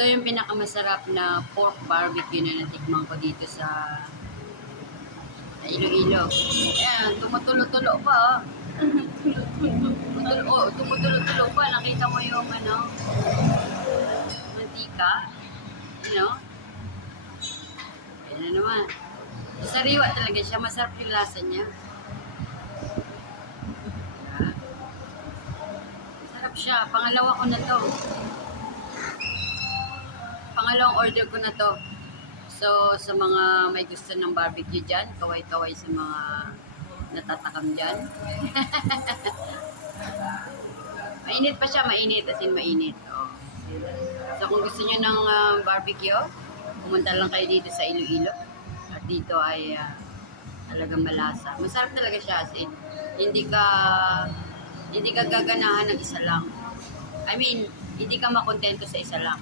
Ito yung pinakamasarap na pork barbecue na natikman ko dito sa Iloilo. Ayan, tumutulo-tulo pa. Tumutulo-tulo pa. Nakita mo yung mantika. Ayan na naman. Sariwa talaga siya. Masarap yung lasa niya. Masarap siya. Pangalawa ko na to. Pangalawang order ko na to. So, sa mga may gusto ng barbecue dyan, kaway-kaway sa mga natatakam dyan. Mainit pa siya, mainit. As in, mainit. Oh. So, kung gusto niyo ng barbecue, pumunta lang kayo dito sa Iloilo. At dito ay talagang malasa. Masarap talaga siya. As in, hindi ka gaganahan ng isa lang. I mean, hindi ka makontento sa isa lang.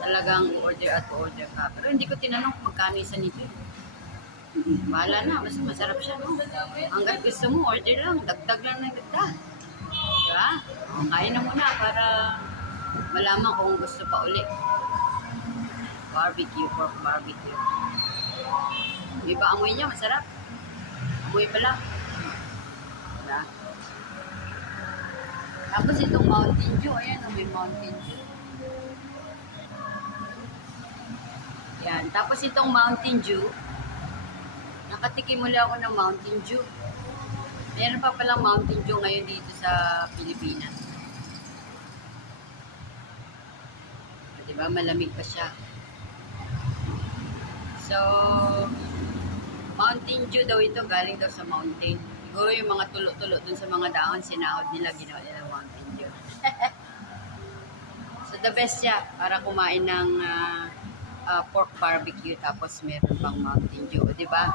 Talagang order at order ka. Pero hindi ko tinanong kung magkano isa nito. Bahala na, basta masarap siya, no? Hanggat gusto mo, order lang. Dagdag lang ng dagdag. Diba? O, kaya na muna para malaman kung gusto pa uli. Barbecue, pork barbecue. Di ba amoy niya? Masarap. Amoy pa lang. Diba? Tapos itong Mountain Dew. Ayan, may Mountain Dew. Yan. Tapos itong Mountain Dew, nakatikim muli ako ng Mountain Dew. Meron pa palang Mountain Dew ngayon dito sa Pilipinas. Diba? Malamig pa siya. So, Mountain Dew daw ito, galing daw sa mountain. Siguro yung mga tulo-tulo dun sa mga dahon, sinahod nila, ginawa nila Mountain Dew. So, the best siya para kumain ng pork barbecue, tapos meron pang Mountain Dew, di ba?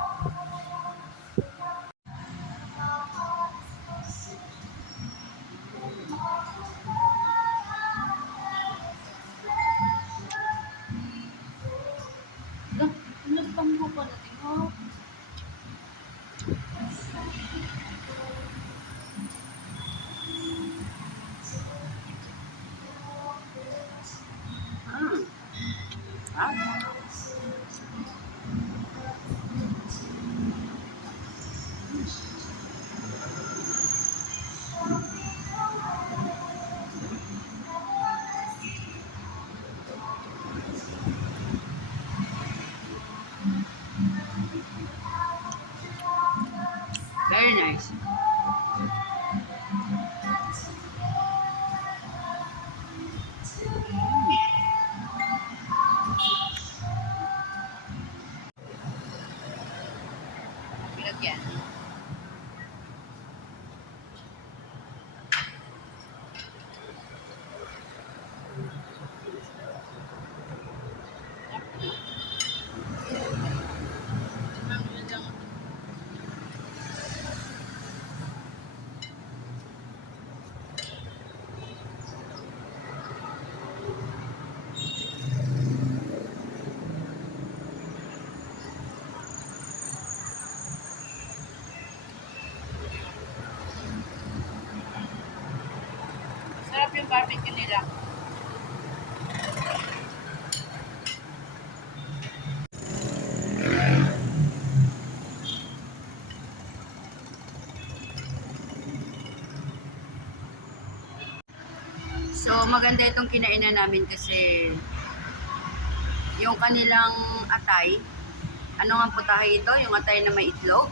Nagpambo pa natin, oh. Very nice. Lagyan. Sarap yung barbecue nila. So, maganda itong kinainan namin kasi yung kanilang atay, ano nga putahe ito? Yung atay na may itlog,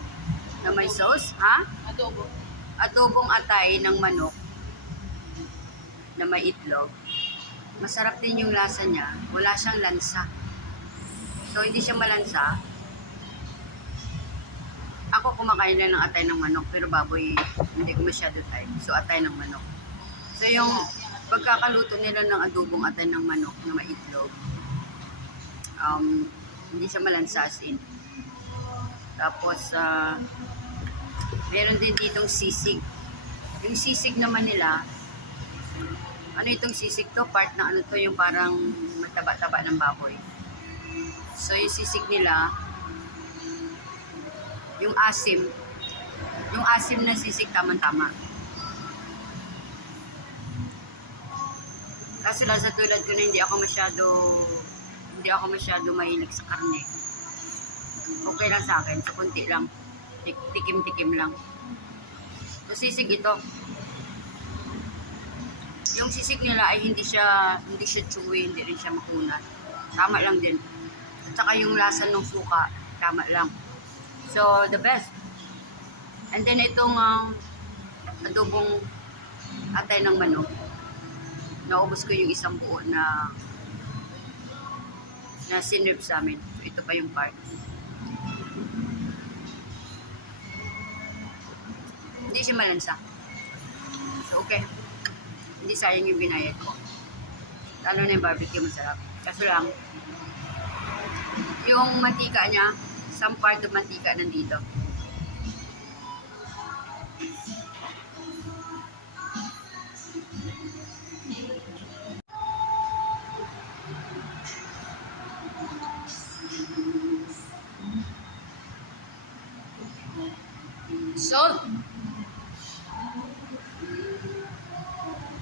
na may sauce, ha? Adobo. Adobong atay ng manok na may itlog. Masarap din yung lasa niya. Wala siyang lansa. So, hindi siya malansa. Ako kumakain lang ng atay ng manok, pero baboy, hindi ko masyado type. So, atay ng manok. So, yung pagkakaluto nila ng adobong atay ng manok na may itlog, hindi siya malansasin. Tapos, meron din ditong sisig. Yung sisig naman nila, ano itong sisig to? Part na ano to, yung parang mataba-taba ng baboy. So, yung sisig nila, yung asim na sisig, tamang-tama. Kaso lang sa tulad ko na hindi ako masyado mahilig sa karne. Okay lang sa akin, so konti lang. Tikim-tikim lang. So sisig ito. Yung sisig nila ay hindi siya chewy, hindi rin siya makunat. Tama lang din. At saka yung lasa ng suka, tama lang. So the best. And then itong adobong atay ng manok. Naubos ko yung isang buo na sinrip sa amin. So, ito pa yung part. Hindi siya malansa. So, okay. Hindi sayang yung binayad ko. Lalo na yung barbecue, masarap. Kaso lang, yung mantika niya, some part of mantika nandito. Salt.